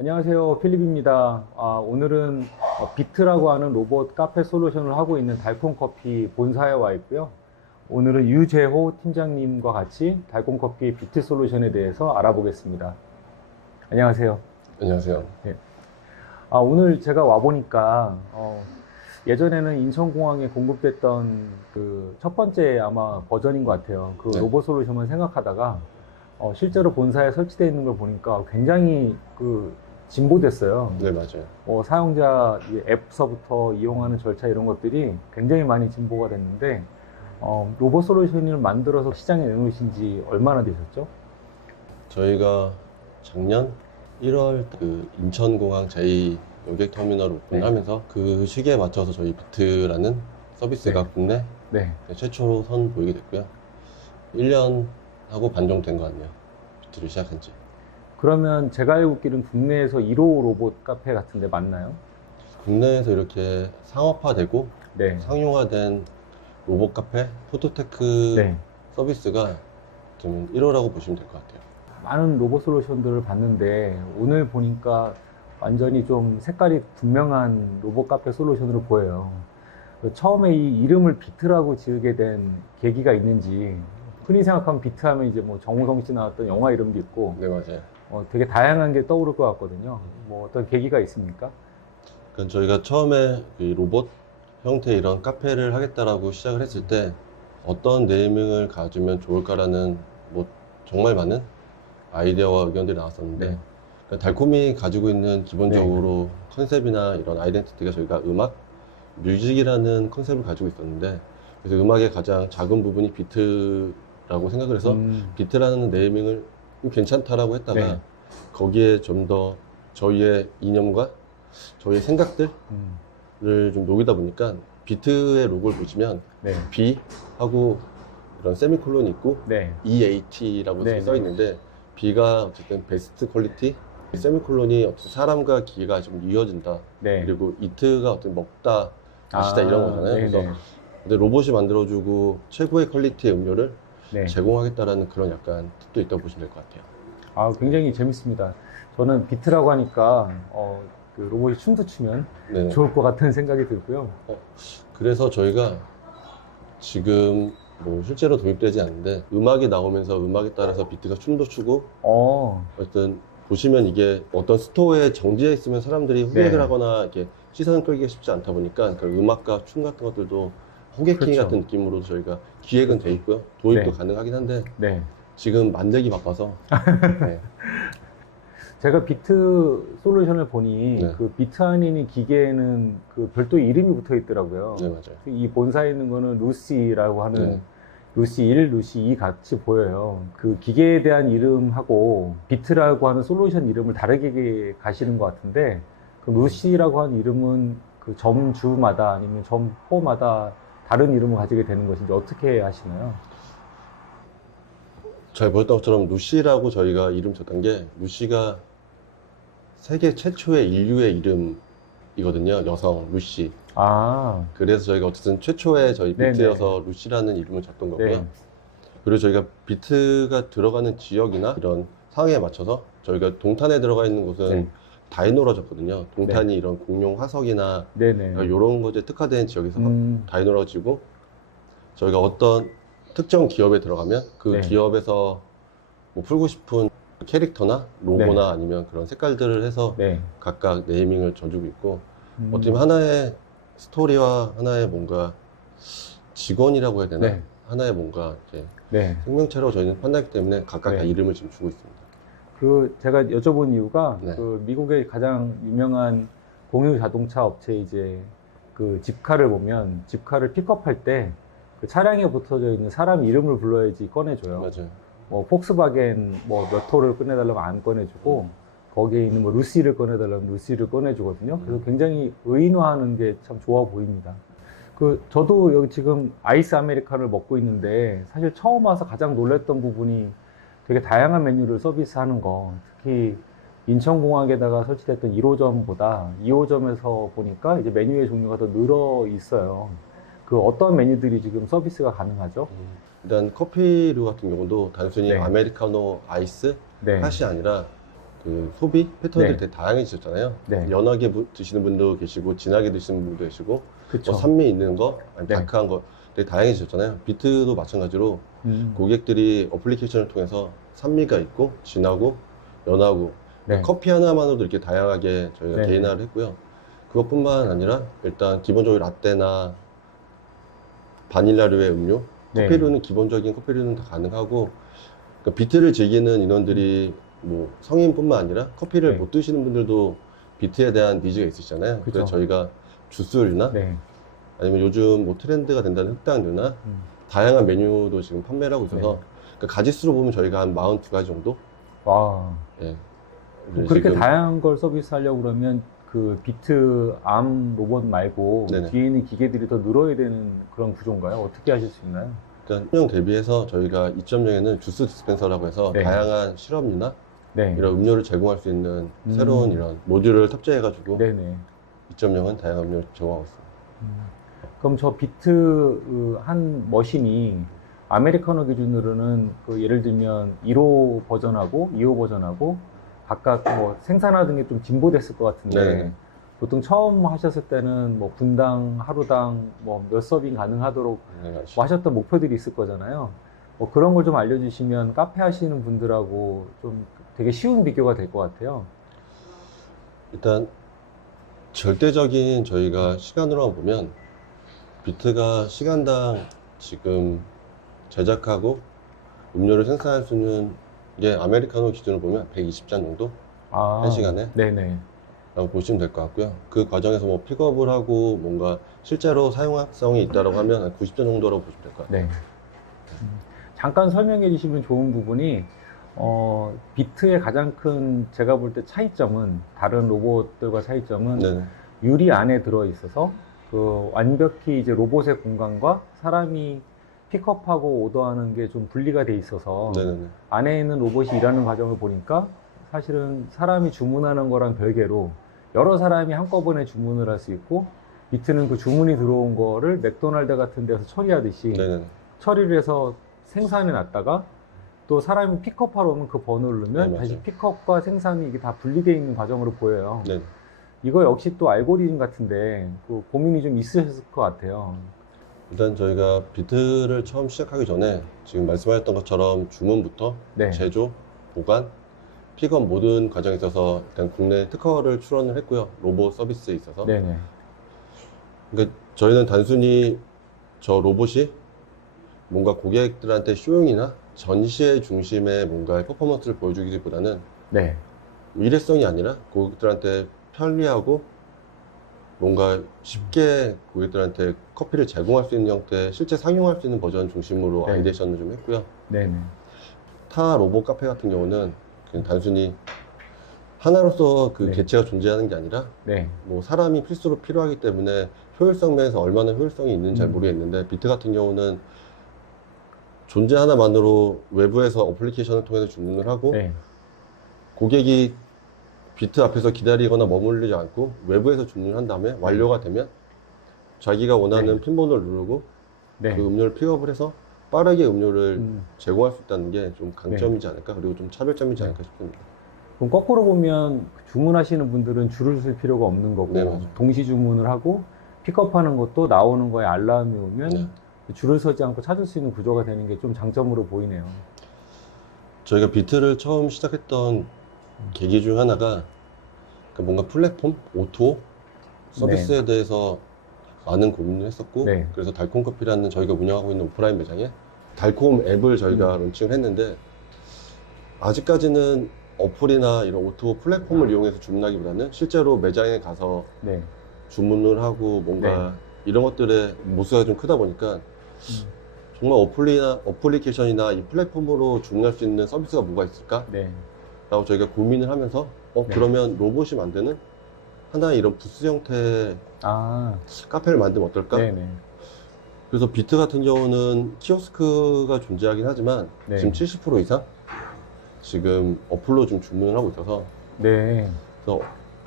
안녕하세요. 필립입니다. 오늘은 비트라고 하는 로봇 카페 솔루션을 하고 있는 달콤커피 본사에 와 있고요. 오늘은 유재호 팀장님과 같이 달콤커피 비트 솔루션에 대해서 알아보겠습니다. 안녕하세요. 안녕하세요. 네. 오늘 제가 와보니까 예전에는 인천공항에 공급됐던 그 첫 번째 아마 버전인 것 같아요. 그 네. 로봇 솔루션만 생각하다가 실제로 본사에 설치되어 있는 걸 보니까 굉장히 진보됐어요. 네, 맞아요. 사용자 앱서부터 이용하는 절차 이런 것들이 굉장히 많이 진보가 됐는데, 로봇 솔루션을 만들어서 시장에 내놓으신 지 얼마나 되셨죠? 저희가 작년 1월 그 인천공항 제2 여객터미널 오픈하면서 그 시기에 맞춰서 저희 비트라는 서비스가 국내 네. 최초로 선보이게 됐고요. 1년 하고 반 정도 된 것 같네요. 비트를 시작한 지. 그러면 제가 알고 있기는 국내에서 1호 로봇 카페 같은데 맞나요? 국내에서 이렇게 상업화되고 네. 상용화된 로봇 카페, 포토테크 네. 서비스가 좀 1호라고 보시면 될 것 같아요. 많은 로봇 솔루션들을 봤는데 오늘 보니까 완전히 좀 색깔이 분명한 로봇 카페 솔루션으로 보여요. 처음에 이 이름을 비트라고 지으게 된 계기가 있는지, 흔히 생각하면 비트 하면 이제 뭐 정우성 씨 나왔던 영화 이름도 있고 네, 맞아요. 되게 다양한 게 떠오를 것 같거든요. 뭐 어떤 계기가 있습니까? 그러니까 저희가 처음에 이 로봇 형태 이런 카페를 하겠다라고 시작을 했을 때 어떤 네이밍을 가지면 좋을까라는 뭐 정말 많은 아이디어와 의견들이 나왔었는데, 네. 그러니까 달콤이 가지고 있는 기본적으로 컨셉이나 이런 아이덴티티가 저희가 음악, 뮤직이라는 컨셉을 가지고 있었는데, 그래서 음악의 가장 작은 부분이 비트라고 생각을 해서 비트라는 네이밍을 괜찮다라고 했다가 네. 거기에 좀 더 저희의 이념과 저희의 생각들을 좀 녹이다 보니까 비트의 로고를 보시면 네. B 하고 이런 세미콜론이 있고 네. EAT라고 네, 써 있는데, B가 어쨌든 베스트 퀄리티, 세미콜론이 어쨌든 사람과 기계가 좀 이어진다. 네. 그리고 이트가 어떤 먹다, 마시다 이런 거잖아요. 네네. 그래서 근데 로봇이 만들어주고 최고의 퀄리티의 음료를 네. 제공하겠다라는 그런 약간 뜻도 있다고 보시면 될 것 같아요. 굉장히 재밌습니다. 저는 비트라고 하니까 그 로봇이 춤도 추면 네. 좋을 것 같은 생각이 들고요. 그래서 저희가 지금 뭐 실제로 도입되지 않는데 음악이 나오면서 음악에 따라서 비트가 춤도 추고, 어쨌든 보시면 이게 어떤 스토어에 정지해 있으면 사람들이 호객을 네. 하거나 이렇게 시선을 끌기가 쉽지 않다 보니까 그 음악과 춤 같은 것들도 호객행 그렇죠. 같은 느낌으로 저희가 기획은 돼 있고요. 도입도 네. 가능하긴 한데 네. 지금 만들기 바빠서 네. 제가 비트 솔루션을 보니 네. 그 비트 안에 있는 기계에는 그 별도 이름이 붙어 있더라고요. 네, 맞아요. 이 본사에 있는 거는 루시라고 하는 네. 루시 1, 루시 2 같이 보여요. 그 기계에 대한 이름하고 비트라고 하는 솔루션 이름을 다르게 가시는 것 같은데, 그 루시라고 하는 이름은 그 점주마다 아니면 점포마다 다른 이름을 가지게 되는 것인지 어떻게 하시나요? 잘 보였던 것처럼 루시라고 저희가 이름 줬던 게, 루시가 세계 최초의 인류의 이름이거든요. 여성 루시. 그래서 저희가 어쨌든 최초의 저희 네네. 비트여서 루시라는 이름을 줬던 거고요. 네. 그리고 저희가 비트가 들어가는 지역이나 이런 상황에 맞춰서 저희가 동탄에 들어가 있는 곳은 네. 다이노라 줬거든요. 동탄이 이런 공룡 화석이나 네네. 이런 것에 특화된 지역에서 다이노라 지고, 저희가 어떤 특정 기업에 들어가면 그 네. 기업에서 뭐 풀고 싶은 캐릭터나 로고나 네. 아니면 그런 색깔들을 해서 네. 각각 네이밍을 줘주고 있고, 어떻게 보면 하나의 스토리와 하나의 뭔가 직원이라고 해야 되나? 네. 하나의 뭔가 이렇게 네. 생명체라고 저희는 판단하기 때문에 각각 다 네. 이름을 지금 주고 있습니다. 제가 여쭤본 이유가 네. 그 미국의 가장 유명한 공유 자동차 업체 이제 그 집카를 보면 집카를 픽업할 때 그 차량에 붙어져 있는 사람 이름을 불러야지 꺼내줘요. 맞아요. 뭐 폭스바겐 뭐 몇 호를 꺼내달라면 안 꺼내주고, 거기에 있는 뭐 루시를 꺼내달라면 루시를 꺼내주거든요. 그래서 굉장히 의인화하는 게 참 좋아 보입니다. 저도 여기 지금 아이스 아메리카노를 먹고 있는데, 사실 처음 와서 가장 놀랐던 부분이 되게 다양한 메뉴를 서비스하는 거. 특히 인천공항에다가 설치됐던 1호점보다 2호점에서 보니까 이제 메뉴의 종류가 더 늘어 있어요. 어떤 메뉴들이 지금 서비스가 가능하죠? 일단 커피류 같은 경우도 단순히 네. 아메리카노 아이스 네. 핫이 아니라 그 소비 패턴들이 네. 되게 다양해지셨잖아요. 네. 연하게 드시는 분도 계시고 진하게 드시는 분도 계시고 그쵸. 뭐 산미 있는 거 아니면 네. 다크한 거 되게 다양해지셨잖아요. 비트도 마찬가지로 음. 고객들이 어플리케이션을 통해서 산미가 있고 진하고 연하고 네. 커피 하나만으로도 이렇게 다양하게 저희가 네. 개인화를 했고요. 그것뿐만 아니라 일단 기본적으로 라떼나 바닐라류의 음료, 네. 커피류는 기본적인 커피류는 다 가능하고 그러니까 비트를 즐기는 인원들이 뭐 성인뿐만 아니라 커피를 네. 못 드시는 분들도 비트에 대한 니즈가 있으시잖아요. 그죠. 그래서 저희가 주스류나 네. 아니면 요즘 뭐 트렌드가 된다는 흑당류나 다양한 메뉴도 지금 판매를 하고 있어서 네. 그러니까 가지수로 보면 저희가 한 42가지 정도? 와. 예. 그럼 그렇게 지금 다양한 걸 서비스하려고 그러면 그 비트 암 로봇 말고 네네. 뒤에 있는 기계들이 더 늘어야 되는 그런 구조인가요? 어떻게 하실 수 있나요? 그러니까 형 대비해서 저희가 2.0에는 주스 디스펜서라고 해서 네. 다양한 시럽류나 네. 이런 음료를 제공할 수 있는 새로운 이런 모듈을 탑재해가지고 네네. 2.0은 다양한 음료를 제공하고 있습니다. 그럼 저 비트 한 머신이 아메리카노 기준으로는 그 예를 들면 1호 버전하고 2호 버전하고 각각 뭐 생산하던 게 좀 진보됐을 것 같은데 네네. 보통 처음 하셨을 때는 뭐 분당 하루당 뭐 몇 서빙 가능하도록 뭐 하셨던 목표들이 있을 거잖아요. 뭐 그런 걸 좀 알려주시면 카페 하시는 분들하고 좀 되게 쉬운 비교가 될 것 같아요. 일단 절대적인 저희가 시간으로만 보면 비트가 시간당 지금 제작하고 음료를 생산할 수 있는 게 아메리카노 기준으로 보면 120잔 정도? 아, 한 시간에? 네네. 라고 보시면 될 것 같고요. 그 과정에서 뭐 픽업을 하고 뭔가 실제로 사용성이 있다고 하면 한 90잔 정도라고 보시면 될 것 같아요. 네. 잠깐 설명해 주시면 좋은 부분이 비트의 가장 큰 제가 볼 때 차이점은 다른 로봇들과 차이점은 네네. 유리 안에 들어 있어서 그 완벽히 이제 로봇의 공간과 사람이 픽업하고 오더하는 게 좀 분리가 돼 있어서 네네네. 안에 있는 로봇이 일하는 과정을 보니까 사실은 사람이 주문하는 거랑 별개로 여러 사람이 한꺼번에 주문을 할 수 있고 비트는 그 주문이 들어온 거를 맥도날드 같은 데서 처리하듯이 네네네. 처리를 해서 생산해 놨다가 또 사람이 픽업하러 오면 그 번호를 누르면 네, 다시 맞아요. 픽업과 생산이 이게 다 분리되어 있는 과정으로 보여요. 네. 이거 역시 또 알고리즘 같은데 그 고민이 좀 있으셨을 것 같아요. 일단 저희가 비트를 처음 시작하기 전에 지금 말씀하셨던 것처럼 주문부터 네. 제조, 보관, 픽업 모든 과정에 있어서 일단 국내 특허를 출원을 했고요. 로봇 서비스에 있어서. 네네. 그러니까 저희는 단순히 저 로봇이 뭔가 고객들한테 쇼잉이나 전시의 중심의 뭔가 퍼포먼스를 보여주기보다는 네. 일회성이 아니라 고객들한테 편리하고 뭔가 쉽게 고객들한테 커피를 제공할 수 있는 형태, 실제 상용할 수 있는 버전 중심으로 네. 아이데이션을 좀 했고요. 네네. 타 로봇 카페 같은 경우는 그냥 단순히 하나로서 그 네. 개체가 존재하는 게 아니라 네. 뭐 사람이 필수로 필요하기 때문에 효율성 면에서 얼마나 효율성이 있는지 잘 모르겠는데 비트 같은 경우는 존재 하나만으로 외부에서 어플리케이션을 통해서 주문을 하고 네. 고객이 비트 앞에서 기다리거나 머무르지 않고 외부에서 주문을 한 다음에 완료가 되면 자기가 원하는 네. 핀번호를 누르고 네. 그 음료를 픽업을 해서 빠르게 음료를 음. 제공할 수 있다는 게 좀 강점이지 않을까 그리고 좀 차별점이지 네. 않을까 싶습니다. 그럼 거꾸로 보면 주문하시는 분들은 줄을 쓸 필요가 없는 거고 네, 맞아요. 동시 주문을 하고 픽업하는 것도 나오는 거에 알람이 오면 네. 줄을 서지 않고 찾을 수 있는 구조가 되는 게 좀 장점으로 보이네요. 저희가 비트를 처음 시작했던 계기 중 하나가 그 뭔가 플랫폼, 오토 서비스에 대해서 많은 고민을 했었고 네. 그래서 달콤커피라는 저희가 운영하고 있는 오프라인 매장에 달콤 앱을 저희가 론칭을 했는데 아직까지는 어플이나 이런 오토 플랫폼을 이용해서 주문하기보다는 실제로 매장에 가서 네. 주문을 하고 뭔가 이런 것들의 모수가 좀 크다 보니까 정말 어플리케이션이나 이 플랫폼으로 주문할 수 있는 서비스가 뭐가 있을까? 네. 라고 저희가 고민을 하면서 네. 그러면 로봇이 만드는 하나의 이런 부스 형태의 아, 카페를 만들면 어떨까? 네네. 그래서 비트 같은 경우는 키오스크가 존재하긴 하지만 네. 지금 70% 이상 지금 어플로 좀 주문을 하고 있어서 네. 그래서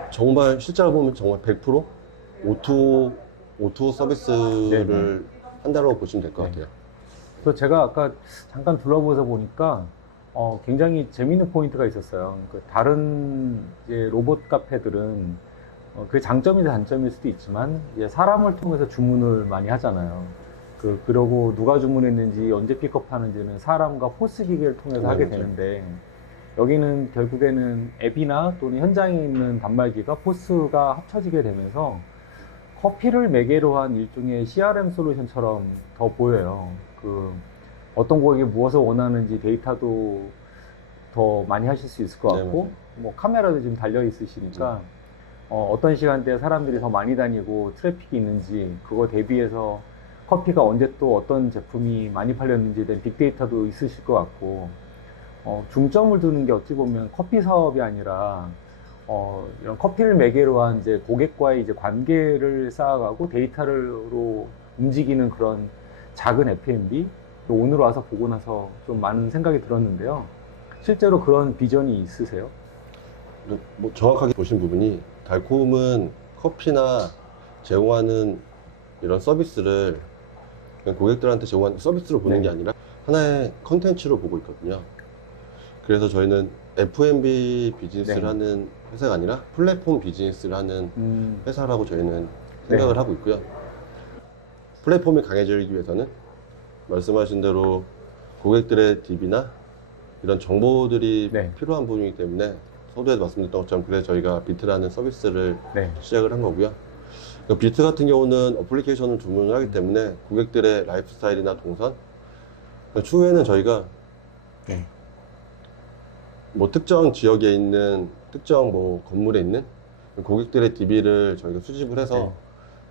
정말 실제로 보면 정말 100% 오토 서비스를 네네. 한다고 보시면 될 것 네. 같아요. 또 제가 아까 잠깐 둘러보서 보니까 굉장히 재밌는 포인트가 있었어요. 그 다른 이제 로봇 카페들은 그 장점이나 단점일 수도 있지만 이제 사람을 통해서 주문을 많이 하잖아요. 그러고 누가 주문했는지 언제 픽업하는지는 사람과 포스 기계를 통해서 하게 맞아요. 되는데 여기는 결국에는 앱이나 또는 현장에 있는 단말기가 포스가 합쳐지게 되면서 커피를 매개로 한 일종의 CRM 솔루션처럼 더 보여요. 어떤 고객이 무엇을 원하는지 데이터도 더 많이 하실 수 있을 것 네, 같고, 맞아요. 뭐 카메라도 지금 달려 있으시니까 어떤 시간대에 사람들이 더 많이 다니고 트래픽이 있는지 그거 대비해서 커피가 언제 또 어떤 제품이 많이 팔렸는지에 대한 빅데이터도 있으실 것 같고, 중점을 두는 게 어찌 보면 커피 사업이 아니라 이런 커피를 매개로 한 이제 고객과의 이제 관계를 쌓아가고 데이터로 움직이는 그런 작은 F&B. 오늘 와서 보고 나서 좀 많은 생각이 들었는데요. 실제로 그런 비전이 있으세요? 뭐 정확하게 보신 부분이 달콤은 커피나 제공하는 이런 서비스를 그냥 고객들한테 제공하는 서비스로 보는 네. 게 아니라 하나의 컨텐츠로 보고 있거든요. 그래서 저희는 F&B 비즈니스를 네. 하는 회사가 아니라 플랫폼 비즈니스를 하는 회사라고 저희는 생각을 네. 하고 있고요. 플랫폼이 강해지기 위해서는 말씀하신 대로 고객들의 DB나 이런 정보들이 네. 필요한 부분이기 때문에 서두에도 말씀드렸던 것처럼 그래서 저희가 비트라는 서비스를 네. 시작을 한 거고요. 비트 같은 경우는 어플리케이션을 주문을 하기 때문에 고객들의 라이프 스타일이나 동선, 추후에는 저희가 네. 뭐 특정 지역에 있는 특정 뭐 건물에 있는 고객들의 DB를 저희가 수집을 해서 네.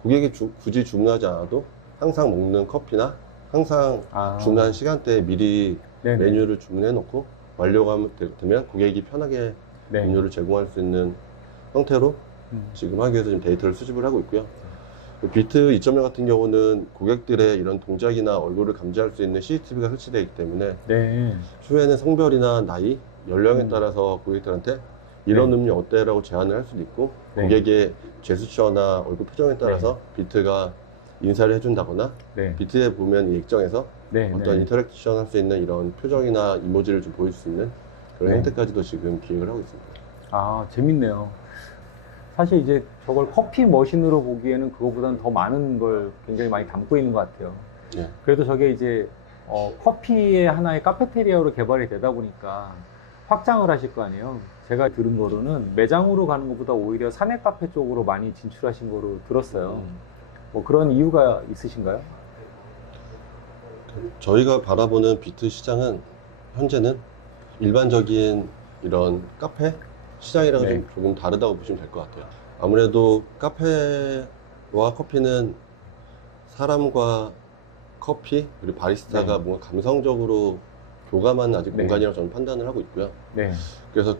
고객이 굳이 주문하지 않아도 항상 먹는 커피나 항상 주문한 시간대에 미리 네네. 메뉴를 주문해 놓고 완료가 되면 고객이 편하게 네. 메뉴를 제공할 수 있는 형태로 지금 하기 위해서 지금 데이터를 수집을 하고 있고요. 비트 2.0 같은 경우는 고객들의 이런 동작이나 얼굴을 감지할 수 있는 CCTV가 설치되어 있기 때문에 네. 추후에는 성별이나 나이, 연령에 따라서 고객들한테 이런 네. 음료 어때? 라고 제안을 할 수도 있고 네. 고객의 제스처나 얼굴 표정에 따라서 비트가 인사를 해준다거나 네. 비트에 보면 이 액정에서 네. 어떤 네. 인터랙션 할 수 있는 이런 표정이나 이모지를 좀 보일 수 있는 그런 네. 형태까지도 지금 기획을 하고 있습니다. 재밌네요. 사실 이제 저걸 커피 머신으로 보기에는 그거보다는 더 많은 걸 굉장히 많이 담고 있는 것 같아요. 네. 그래도 저게 이제 커피의 하나의 카페테리아로 개발이 되다 보니까 확장을 하실 거 아니에요. 제가 들은 거로는 매장으로 가는 것보다 오히려 사내 카페 쪽으로 많이 진출하신 거로 들었어요. 뭐 그런 이유가 있으신가요? 저희가 바라보는 비트 시장은 현재는 일반적인 이런 카페 시장이랑 네. 좀 조금 다르다고 보시면 될 것 같아요. 아무래도 카페와 커피는 사람과 커피 그리고 바리스타가 네. 뭔가 감성적으로 교감하는 아직 네. 공간이라고 저는 판단을 하고 있고요. 네. 그래서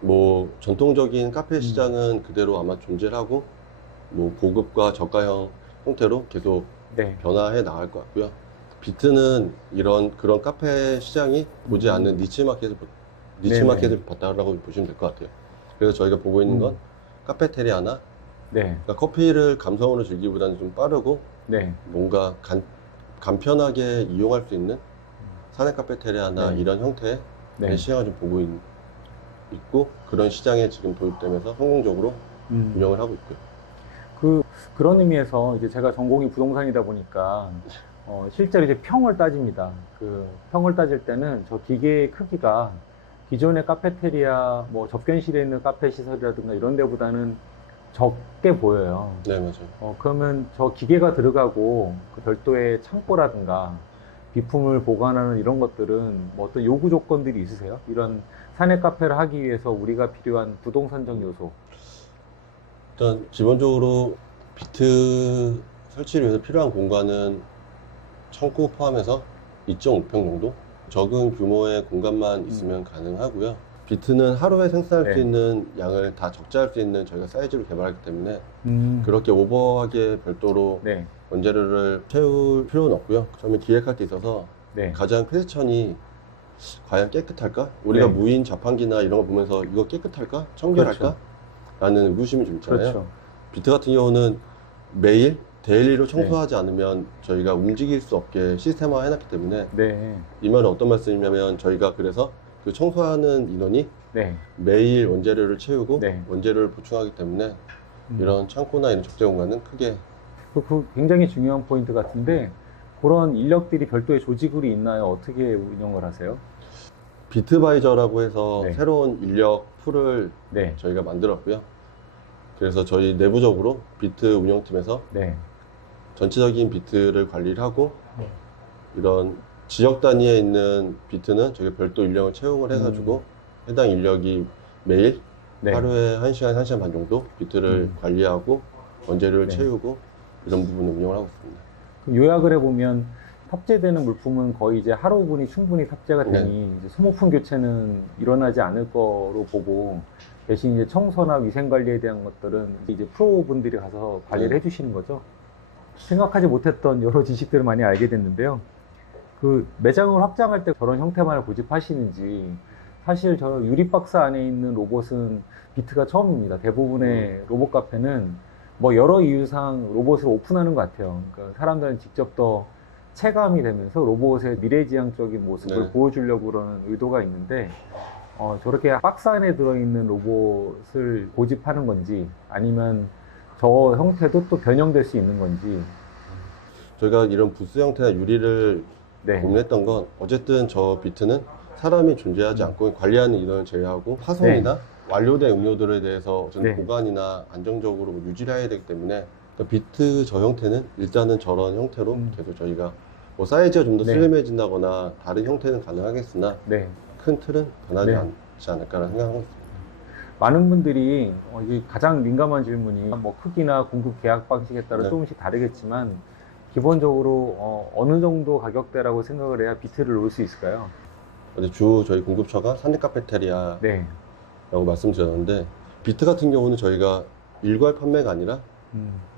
뭐 전통적인 카페 시장은 그대로 아마 존재를 하고 뭐 고급과 저가형 형태로 계속 네. 변화해 나갈 것 같고요. 비트는 그런 카페 시장이 보지 않는 니치 네네. 마켓을 봤다라고 보시면 될 것 같아요. 그래서 저희가 보고 있는 건 카페테리아나 네. 그러니까 커피를 감성으로 즐기기보다는 좀 빠르고 네. 뭔가 간편하게 이용할 수 있는 사내 카페테리아나 네. 이런 형태의 네. 시장을 좀 보고 있고 그런 시장에 지금 도입되면서 성공적으로 운영을 하고 있고요. 그런 의미에서 이제 제가 전공이 부동산이다 보니까 실제로 이제 평을 따집니다. 평을 따질 때는 저 기계의 크기가 기존의 카페테리아, 뭐 접견실에 있는 카페 시설이라든가 이런 데보다는 적게 보여요. 네, 맞아요. 그러면 저 기계가 들어가고 그 별도의 창고라든가 비품을 보관하는 이런 것들은 뭐 어떤 요구 조건들이 있으세요? 이런 사내 카페를 하기 위해서 우리가 필요한 부동산적 요소. 일단 기본적으로 비트 설치를 위해서 필요한 공간은 창고 포함해서 2.5평 정도? 적은 규모의 공간만 있으면 가능하고요. 비트는 하루에 생산할 네. 수 있는 양을 다 적재할 수 있는 저희가 사이즈로 개발하기 때문에 그렇게 오버하게 별도로 네. 원재료를 채울 필요는 없고요. 처음에 기획할 때 있어서 네. 가장 퀘스천이 과연 깨끗할까? 우리가 네. 무인 자판기나 이런 거 보면서 이거 깨끗할까? 청결할까? 그렇죠. 라는 의구심이 좀 있잖아요. 그렇죠. 비트 같은 경우는 매일 데일리로 청소하지 않으면 저희가 움직일 수 없게 시스템화 해놨기 때문에 네. 이 말은 어떤 말씀이냐면 저희가 그래서 그 청소하는 인원이 네. 매일 원재료를 채우고 네. 원재료를 보충하기 때문에 이런 창고나 이런 적재 공간은 크게 그 굉장히 중요한 포인트 같은데 그런 인력들이 별도의 조직으로 있나요? 어떻게 운영을 하세요? 비트바이저라고 해서 네. 새로운 인력 풀을 네. 저희가 만들었고요. 그래서 저희 내부적으로 비트 운영팀에서 네. 전체적인 비트를 관리를 하고 이런 지역 단위에 있는 비트는 저희 별도 인력을 채용을 해가지고 해당 인력이 매일 네. 하루에 1시간, 1시간 반 정도 비트를 관리하고 원재료를 네. 채우고 이런 부분을 운영을 하고 있습니다. 그럼 요약을 해보면 탑재되는 물품은 거의 이제 하루분이 충분히 탑재가 되니 이제 소모품 교체는 일어나지 않을 거로 보고 대신 이제 청소나 위생 관리에 대한 것들은 이제 프로분들이 가서 관리를 네. 해주시는 거죠. 생각하지 못했던 여러 지식들을 많이 알게 됐는데요. 그 매장을 확장할 때 저런 형태만을 고집하시는지 사실 저 유리박스 안에 있는 로봇은 비트가 처음입니다. 대부분의 로봇 카페는 뭐 여러 이유상 로봇을 오픈하는 것 같아요. 그러니까 사람들은 직접 더 체감이 되면서 로봇의 미래지향적인 모습을 네. 보여주려고 그러는 의도가 있는데 저렇게 박스 안에 들어있는 로봇을 고집하는 건지 아니면 저 형태도 또 변형될 수 있는 건지. 저희가 이런 부스 형태나 유리를 네. 고민했던 건 어쨌든 저 비트는 사람이 존재하지 않고 관리하는 인원을 제외하고 파손이나 완료된 음료들에 대해서 어쨌든 네. 보관이나 안정적으로 유지를 해야 되기 때문에 그러니까 비트 저 형태는 일단은 저런 형태로 계속 저희가 뭐 사이즈가 좀 더 네. 슬림해진다거나 다른 형태는 가능하겠으나 네. 큰 틀은 변하지 네. 않지 않을까라는 생각하고 있습니다. 많은 분들이 이게 가장 민감한 질문이 뭐 크기나 공급 계약 방식에 따라 네. 조금씩 다르겠지만 기본적으로 어느 정도 가격대라고 생각을 해야 비트를 놓을 수 있을까요? 근데 주 저희 공급처가 산리 카페테리아라고 네. 말씀드렸는데 비트 같은 경우는 저희가 일괄 판매가 아니라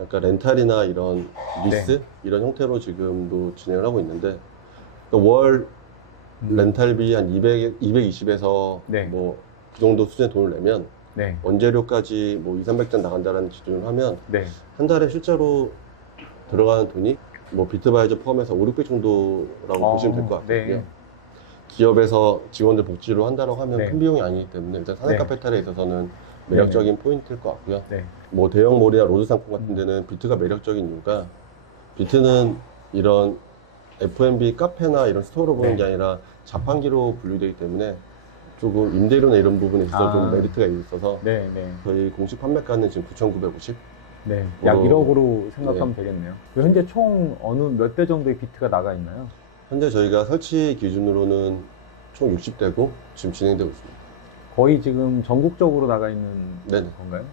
약간 렌탈이나 이런 리스 이런 형태로 지금도 진행을 하고 있는데 그러니까 월 렌탈비 한 220에서 네. 뭐 그 정도 수준의 돈을 내면 네. 원재료까지 뭐 2, 300잔 나간다는 기준을 하면 네. 한 달에 실제로 들어가는 돈이 뭐 비트바이저 포함해서 5, 600 정도라고 보시면 될 것 같거든요. 네. 기업에서 직원들 복지로 한다고 하면 네. 큰 비용이 아니기 때문에 일단 산업 네. 카페탈에 있어서는 매력적인 포인트일 것 같고요. 네. 뭐 대형 몰이나 로드 상품 같은 데는 비트가 매력적인 이유가 비트는 이런 F&B 카페나 이런 스토어로 보는 네. 게 아니라 자판기로 분류되기 때문에 조금 임대료나 이런 부분에 있어서 좀 메리트가 있어서 네. 네. 저희 공식 판매가는 지금 9,950. 네. 약 어, 1억으로 생각하면 되겠네요. 현재 총 어느 몇 대 정도의 비트가 나가 있나요? 현재 저희가 설치 기준으로는 총 60대고 지금 진행되고 있습니다. 거의 지금 전국적으로 나가 있는 네네. 건가요?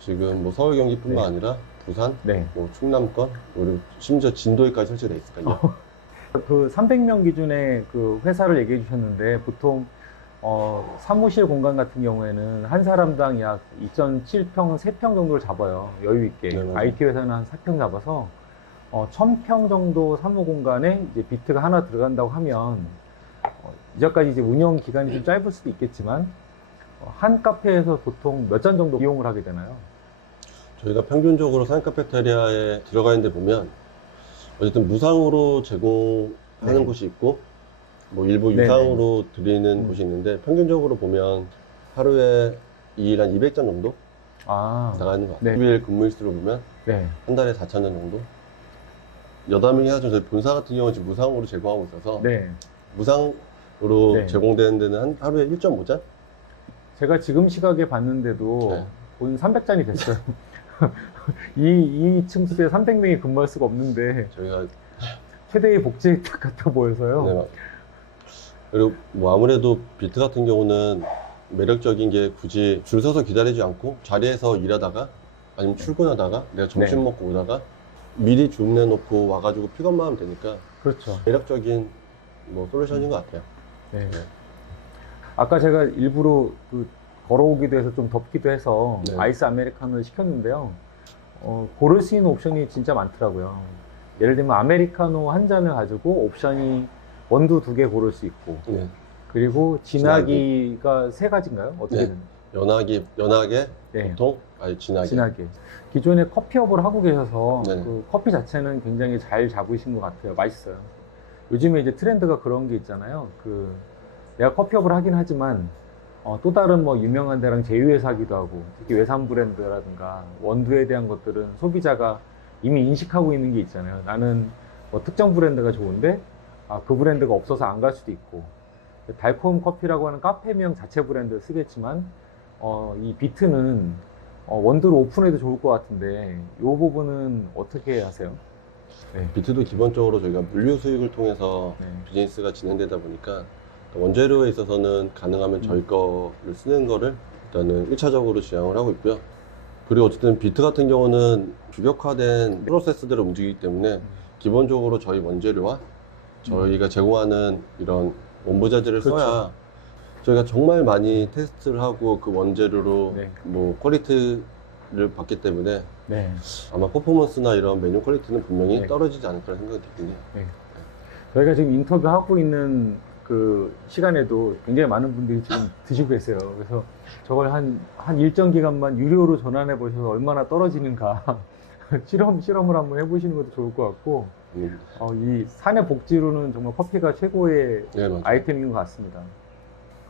지금 뭐 서울 경기뿐만 네. 아니라 부산, 네. 뭐 충남권, 그리고 심지어 진도에까지 설치되어 있을까요? 그 300명 기준의 그 회사를 얘기해 주셨는데 보통 사무실 공간 같은 경우에는 한 사람당 약 2.7평, 3평 정도를 잡아요. 여유 있게. 네, 맞아요. IT 회사는 한 4평 잡아서 1000평 정도 사무 공간에 이제 비트가 하나 들어간다고 하면 이제까지 이제 운영 기간이 좀 짧을 수도 있겠지만 한 카페에서 보통 몇 잔 정도 이용을 하게 되나요? 저희가 평균적으로 산업 카페테리아에 들어가 있는 데 보면 어쨌든 무상으로 제공하는 네. 곳이 있고 뭐 일부 네네. 유상으로 드리는 곳이 있는데 평균적으로 보면 하루에 2일 한 200잔 정도 아, 나가는 것 같아요. 네. 10일 근무일수로 보면 네. 한 달에 4,000잔 정도. 여담이긴 하죠. 저희 본사 같은 경우는 지금 무상으로 제공하고 있어서 네. 무상으로 네. 제공되는 데는 하루에 1.5잔? 제가 지금 시각에 봤는데도 네. 거의 300잔이 됐어요. 이 층수에 300명이 근무할 수가 없는데 저희가 최대의 복지 혜택 같아 보여서요. 네, 그리고 뭐 아무래도 비트 같은 경우는 매력적인 게 굳이 줄 서서 기다리지 않고 자리에서 일하다가 아니면 출근하다가 내가 점심 네. 먹고 오다가 미리 주문해놓고 와가지고 픽업만 하면 되니까 그렇죠. 매력적인 뭐 솔루션인 것 같아요. 네. 네. 아까 제가 일부러 그 걸어오기도 해서 좀 덥기도 해서 네. 아이스 아메리카노를 시켰는데요. 고를 수 있는 옵션이 진짜 많더라고요. 예를 들면 아메리카노 한 잔을 가지고 옵션이 원두 2개 고를 수 있고 네. 그리고 진하기가 3가지인가요? 어떻게 네. 되나요? 연하게, 네. 보통, 아니 진하게. 진하게. 기존에 커피업을 하고 계셔서 네네. 그 커피 자체는 굉장히 잘 잡으신 것 같아요. 맛있어요. 요즘에 이제 트렌드가 그런 게 있잖아요. 그 내가 커피업을 하긴 하지만 또 다른 뭐 유명한 데랑 제휴회사기도 하고, 특히 외산 브랜드라든가 원두에 대한 것들은 소비자가 이미 인식하고 있는 게 있잖아요. 나는 뭐 특정 브랜드가 좋은데 그 브랜드가 없어서 안 갈 수도 있고, 달콤 커피라고 하는 카페명 자체 브랜드를 쓰겠지만 이 비트는 원두를 오픈해도 좋을 것 같은데 이 부분은 어떻게 하세요? 네. 비트도 기본적으로 저희가 물류 수익을 통해서 네. 비즈니스가 진행되다 보니까 원재료에 있어서는 가능하면 저희 거를 쓰는 거를 일단은 1차적으로 지향을 하고 있고요. 그리고 어쨌든 비트 같은 경우는 규격화된 프로세스대로 움직이기 때문에 기본적으로 저희 원재료와 저희가 제공하는 이런 원부자재를 그렇죠. 써야 저희가 정말 많이 테스트를 하고 그 원재료로 네. 뭐 퀄리티를 받기 때문에 네. 아마 퍼포먼스나 이런 메뉴 퀄리티는 분명히 네. 떨어지지 않을까 생각이 들긴 해요. 저희가 지금 인터뷰하고 있는 그 시간에도 굉장히 많은 분들이 지금 드시고 계세요. 그래서 저걸 한 일정 기간만 유료로 전환해 보셔서 얼마나 떨어지는가 실험을 한번 해보시는 것도 좋을 것 같고, 이 사내 복지로는 정말 커피가 최고의 네, 맞아요. 아이템인 것 같습니다.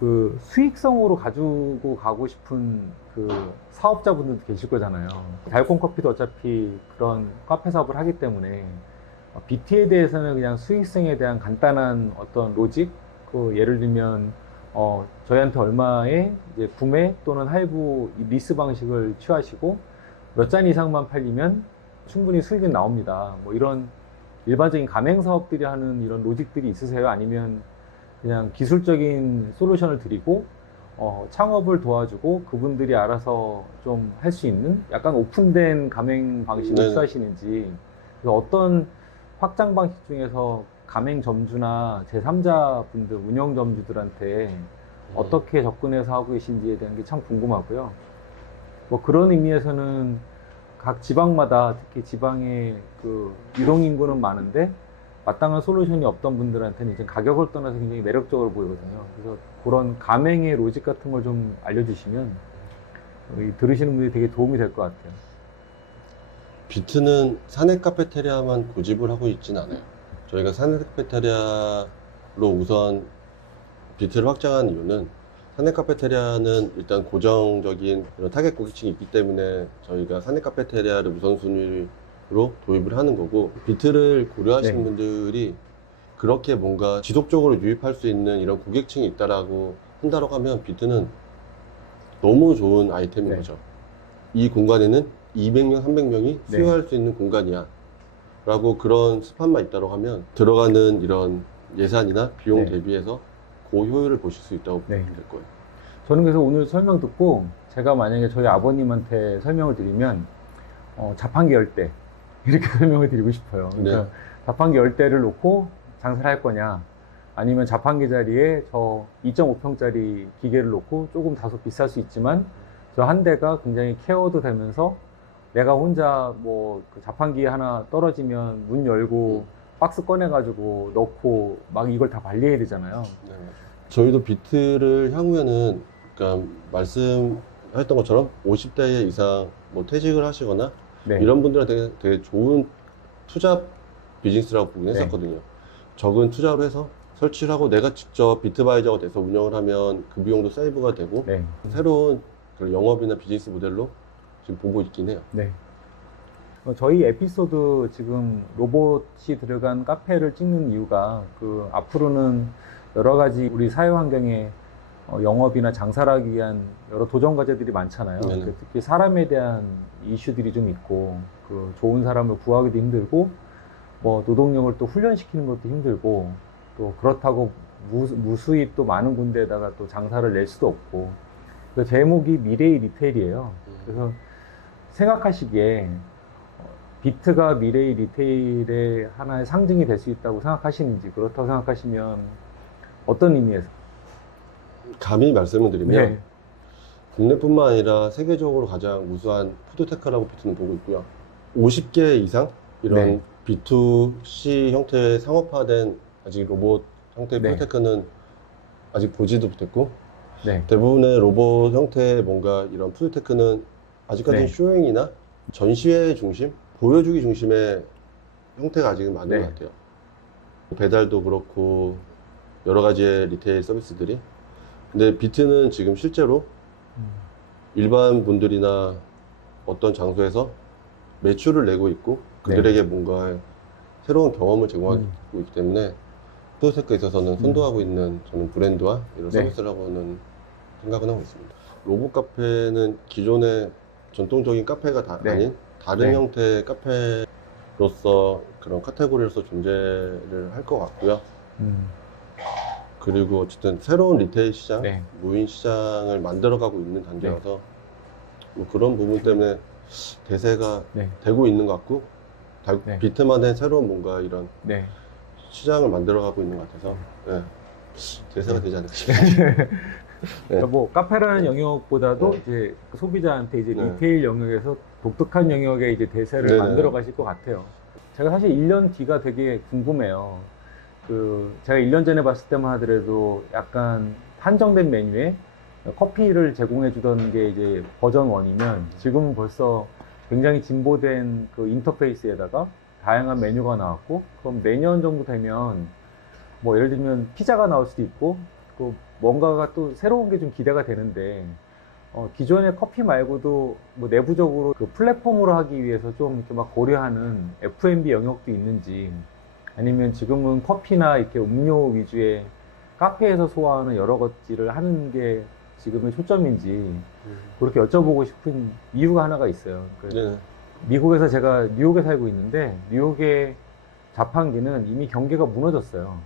그 수익성으로 가지고 가고 싶은 그 사업자분들도 계실 거잖아요. 달콤 커피도 어차피 그런 카페 사업을 하기 때문에 BT에 대해서는 그냥 수익성에 대한 간단한 어떤 로직, 그 예를 들면 저희한테 얼마에 이제 구매 또는 할부 리스 방식을 취하시고 몇 잔 이상만 팔리면 충분히 수익은 나옵니다. 뭐 이런 일반적인 가맹 사업들이 하는 이런 로직들이 있으세요? 아니면 그냥 기술적인 솔루션을 드리고 창업을 도와주고 그분들이 알아서 좀 할 수 있는 약간 오픈된 가맹 방식을 네네. 취하시는지, 그래서 어떤 확장 방식 중에서 가맹점주나 제3자 분들, 운영점주들한테 어떻게 접근해서 하고 계신지에 대한 게 참 궁금하고요. 뭐 그런 의미에서는 각 지방마다, 특히 지방의 그 유동인구는 많은데 마땅한 솔루션이 없던 분들한테는 이제 가격을 떠나서 굉장히 매력적으로 보이거든요. 그래서 그런 가맹의 로직 같은 걸 좀 알려주시면 들으시는 분들이 되게 도움이 될 것 같아요. 비트는 사내 카페테리아만 고집을 하고 있진 않아요. 저희가 사내 카페테리아로 우선 비트를 확장한 이유는 사내 카페테리아는 일단 고정적인 그런 타겟 고객층이 있기 때문에 저희가 사내 카페테리아를 우선순위로 도입을 하는 거고, 비트를 고려하시는 네. 분들이 그렇게 뭔가 지속적으로 유입할 수 있는 이런 고객층이 있다라고 한다고 하면 비트는 너무 좋은 아이템인 네. 거죠. 이 공간에는 200명, 300명이 네. 수요할 수 있는 공간이야 라고 그런 스팟만 있다고 하면 들어가는 이런 예산이나 비용 네. 대비해서 고효율을 보실 수 있다고 네. 보면 될 거예요. 저는 그래서 오늘 설명 듣고 제가 만약에 저희 아버님한테 설명을 드리면 자판기 열대 이렇게 설명을 드리고 싶어요. 그러니까 네. 자판기 열대를 놓고 장사를 할 거냐, 아니면 자판기 자리에 저 2.5평짜리 기계를 놓고 조금 다소 비쌀 수 있지만 저 한 대가 굉장히 케어도 되면서 내가 혼자 뭐 그 자판기 하나 떨어지면 문 열고 박스 꺼내가지고 넣고 막 이걸 다 관리해야 되잖아요. 네, 맞아요. 저희도 비트를 향후에는 그러니까 말씀하셨던 것처럼 50대 이상 뭐 퇴직을 하시거나 네. 이런 분들한테 되게 좋은 투자 비즈니스라고 보긴 네. 했었거든요. 적은 투자로 해서 설치를 하고 내가 직접 비트바이저가 돼서 운영을 하면 그 비용도 세이브가 되고 네. 새로운 그런 영업이나 비즈니스 모델로 지금 보고 있긴 해요. 네. 저희 에피소드 지금 로봇이 들어간 카페를 찍는 이유가 그 앞으로는 여러 가지 우리 사회 환경에 영업이나 장사를 하기 위한 여러 도전 과제들이 많잖아요. 네네. 특히 사람에 대한 이슈들이 좀 있고, 그 좋은 사람을 구하기도 힘들고, 뭐 노동력을 또 훈련시키는 것도 힘들고, 또 그렇다고 무수입 또 많은 군데에다가 또 장사를 낼 수도 없고, 그 제목이 미래의 리테일이에요. 그래서 생각하시기에 비트가 미래의 리테일의 하나의 상징이 될 수 있다고 생각하시는지, 그렇다고 생각하시면 어떤 의미에서? 감히 말씀을 드리면 네. 국내뿐만 아니라 세계적으로 가장 우수한 푸드테크라고 비트는 보고 있고요. 50개 이상 이런 네. B2C 형태의 상업화된 아직 로봇 형태의 네. 푸드테크는 아직 보지도 못했고, 네. 대부분의 로봇 형태의 뭔가 이런 푸드테크는 아직까지는 네. 쇼잉이나 전시회 중심, 보여주기 중심의 형태가 아직은 많은 네. 것 같아요. 배달도 그렇고 여러 가지의 리테일 서비스들이. 근데 비트는 지금 실제로 일반 분들이나 어떤 장소에서 매출을 내고 있고 그들에게 뭔가 새로운 경험을 제공하고 있기 때문에 푸드테크에 있어서는 선도하고 있는 저는 브랜드와 이런 네. 서비스라고는 생각은 하고 있습니다. 로봇 카페는 기존의 전통적인 카페가 네. 아닌 다른 네. 형태의 카페로서 그런 카테고리로서 존재를 할 것 같고요. 그리고 어쨌든 새로운 리테일 시장, 네. 무인 시장을 만들어가고 있는 단계여서 뭐 그런 부분 때문에 대세가 네. 되고 있는 것 같고 네. 비트만의 새로운 뭔가 이런 네. 시장을 만들어가고 있는 것 같아서 대세가 되지 않을까 싶습니다. 그러니까 뭐 카페라는 영역보다도 네. 이제 소비자한테 이제 네. 리테일 영역에서 독특한 영역의 이제 대세를 네네. 만들어 가실 것 같아요. 제가 사실 1년 뒤가 되게 궁금해요. 제가 1년 전에 봤을 때만 하더라도 약간 한정된 메뉴에 커피를 제공해 주던 게 이제 버전 1이면 지금은 벌써 굉장히 진보된 그 인터페이스에다가 다양한 메뉴가 나왔고, 그럼 내년 정도 되면 뭐 예를 들면 피자가 나올 수도 있고, 그 뭔가가 또 새로운 게 좀 기대가 되는데, 기존의 커피 말고도 뭐 내부적으로 그 플랫폼으로 하기 위해서 좀 이렇게 막 고려하는 F&B 영역도 있는지, 아니면 지금은 커피나 이렇게 음료 위주의 카페에서 소화하는 여러 가지를 하는 게 지금의 초점인지 그렇게 여쭤보고 싶은 이유가 하나가 있어요. 네. 미국에서 제가 뉴욕에 살고 있는데 뉴욕의 자판기는 이미 경계가 무너졌어요.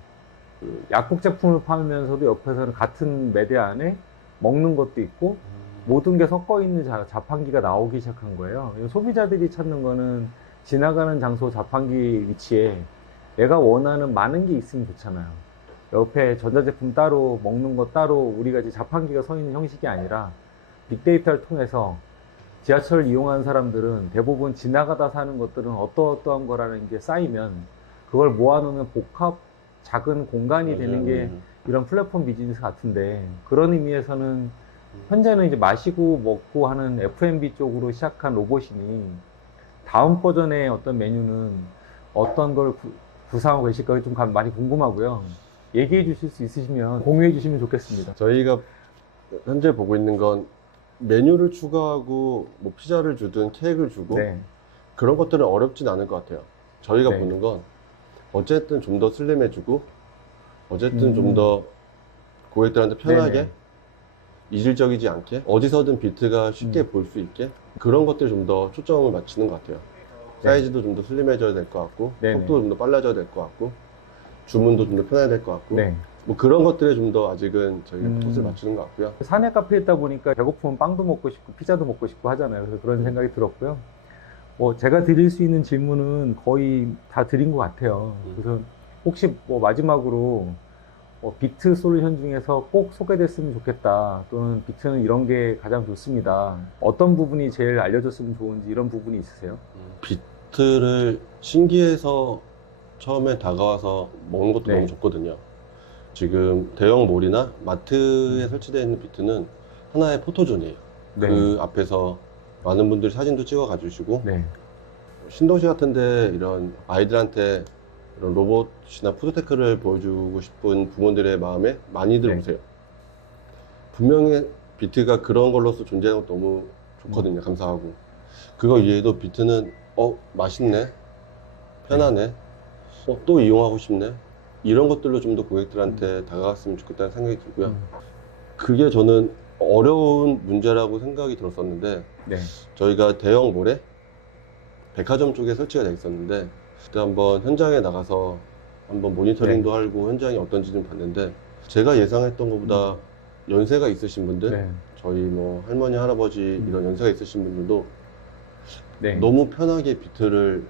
약국 제품을 팔면서도 옆에서는 같은 매대 안에 먹는 것도 있고 모든 게 섞어 있는 자판기가 나오기 시작한 거예요. 소비자들이 찾는 거는 지나가는 장소 자판기 위치에 내가 원하는 많은 게 있으면 좋잖아요. 옆에 전자제품 따로 먹는 거 따로 우리가 이제 자판기가 서 있는 형식이 아니라 빅데이터를 통해서 지하철을 이용하는 사람들은 대부분 지나가다 사는 것들은 어떠어떠한 거라는 게 쌓이면 그걸 모아놓으면 복합 작은 공간이 되는 게 이런 플랫폼 비즈니스 같은데, 그런 의미에서는 현재는 이제 마시고 먹고 하는 F&B 쪽으로 시작한 로봇이니 다음 버전의 어떤 메뉴는 어떤 걸 구상하고 계실까 좀 많이 궁금하고요. 얘기해 주실 수 있으시면 공유해 주시면 좋겠습니다. 저희가 현재 보고 있는 건 메뉴를 추가하고 뭐 피자를 주든 케이크를 주고 네. 그런 것들은 어렵진 않을 것 같아요. 저희가 네. 보는 건 어쨌든 좀 더 슬림해지고 어쨌든 좀 더 고객들한테 편하게 네네. 이질적이지 않게 어디서든 비트가 쉽게 볼 수 있게 그런 것들이 좀 더 초점을 맞추는 것 같아요. 네. 사이즈도 좀 더 슬림해져야 될 것 같고 네네. 속도도 좀 더 빨라져야 될 것 같고 주문도 좀 더 편해야 될 것 같고 네. 뭐 그런 것들에 좀 더 아직은 저희가 포커스를 맞추는 것 같고요. 사내 카페에 있다 보니까 배고프면 빵도 먹고 싶고 피자도 먹고 싶고 하잖아요. 그래서 그런 생각이 들었고요. 뭐 제가 드릴 수 있는 질문은 거의 다 드린 것 같아요. 그래서 혹시 뭐 마지막으로 비트 솔루션 중에서 꼭 소개됐으면 좋겠다, 또는 비트는 이런 게 가장 좋습니다, 어떤 부분이 제일 알려줬으면 좋은지 이런 부분이 있으세요? 비트를 신기해서 처음에 다가와서 먹는 것도 네. 너무 좋거든요. 지금 대형 몰이나 마트에 설치되어 있는 비트는 하나의 포토존이에요. 네. 그 앞에서 많은 분들이 사진도 찍어 가주시고 네. 신도시 같은데 이런 아이들한테 이런 로봇이나 푸드테크를 보여주고 싶은 부모들의 마음에 많이들 네. 오세요. 분명히 비트가 그런 걸로서 존재하는 것도 너무 좋거든요. 감사하고. 그거 이외에도 비트는 맛있네, 편하네, 또 이용하고 싶네, 이런 것들로 좀 더 고객들한테 다가갔으면 좋겠다는 생각이 들고요. 그게 저는 어려운 문제라고 생각이 들었었는데 네. 저희가 대형 몰에 백화점 쪽에 설치가 되어 있었는데 그때 한번 현장에 나가서 한번 모니터링도 하고 현장이 어떤지 좀 봤는데 제가 예상했던 것보다 연세가 있으신 분들, 네. 저희 뭐 할머니, 할아버지 이런 연세가 있으신 분들도 네. 너무 편하게 비트를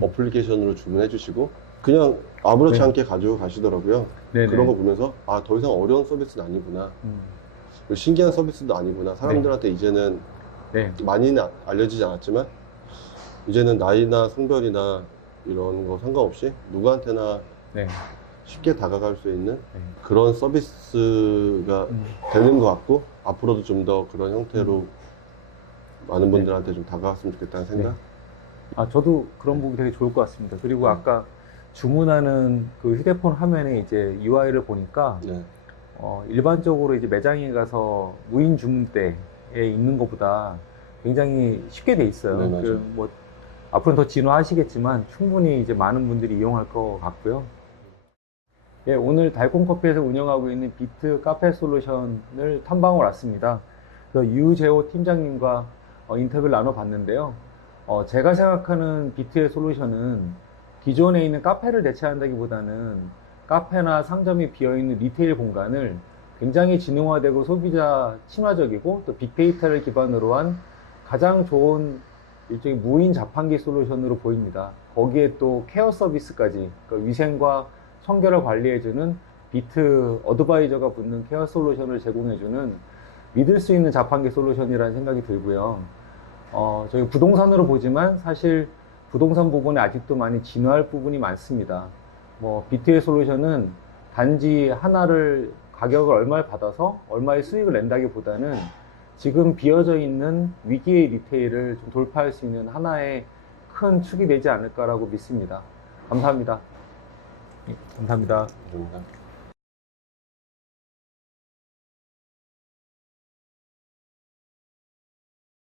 어플리케이션으로 주문해 주시고 그냥 아무렇지 네. 않게 가지고 가시더라고요. 네네. 그런 거 보면서 더 이상 어려운 서비스는 아니구나, 신기한 서비스도 아니구나. 사람들한테 이제는 네. 많이는 알려지지 않았지만 이제는 나이나 성별이나 이런 거 상관없이 누구한테나 네. 쉽게 다가갈 수 있는 네. 그런 서비스가 되는 것 같고 앞으로도 좀 더 그런 형태로 많은 분들한테 좀 다가갔으면 좋겠다는 생각. 저도 그런 부분이 되게 좋을 것 같습니다. 그리고 아까 주문하는 그 휴대폰 화면에 이제 UI를 보니까 네. 일반적으로 이제 매장에 가서 무인 주문대에 있는 것보다 굉장히 쉽게 돼 있어요. 네, 맞아요. 뭐 앞으로는 더 진화하시겠지만 충분히 이제 많은 분들이 이용할 것 같고요. 예, 오늘 달콤커피에서 운영하고 있는 비트 카페 솔루션을 탐방을 왔습니다. 그래서 유재호 팀장님과 인터뷰를 나눠봤는데요. 제가 생각하는 비트의 솔루션은 기존에 있는 카페를 대체한다기보다는 카페나 상점이 비어있는 리테일 공간을 굉장히 지능화되고 소비자 친화적이고 또 빅데이터를 기반으로 한 가장 좋은 일종의 무인 자판기 솔루션으로 보입니다. 거기에 또 케어 서비스까지, 그러니까 위생과 청결을 관리해주는 비트 어드바이저가 붙는 케어 솔루션을 제공해주는 믿을 수 있는 자판기 솔루션이라는 생각이 들고요. 저희 부동산으로 보지만 사실 부동산 부분에 아직도 많이 진화할 부분이 많습니다. 비트의 솔루션은 단지 하나를 가격을 얼마를 받아서 얼마의 수익을 낸다기보다는 지금 비어져 있는 위기의 리테일을 좀 돌파할 수 있는 하나의 큰 축이 되지 않을까라고 믿습니다. 감사합니다. 감사합니다. 감사합니다.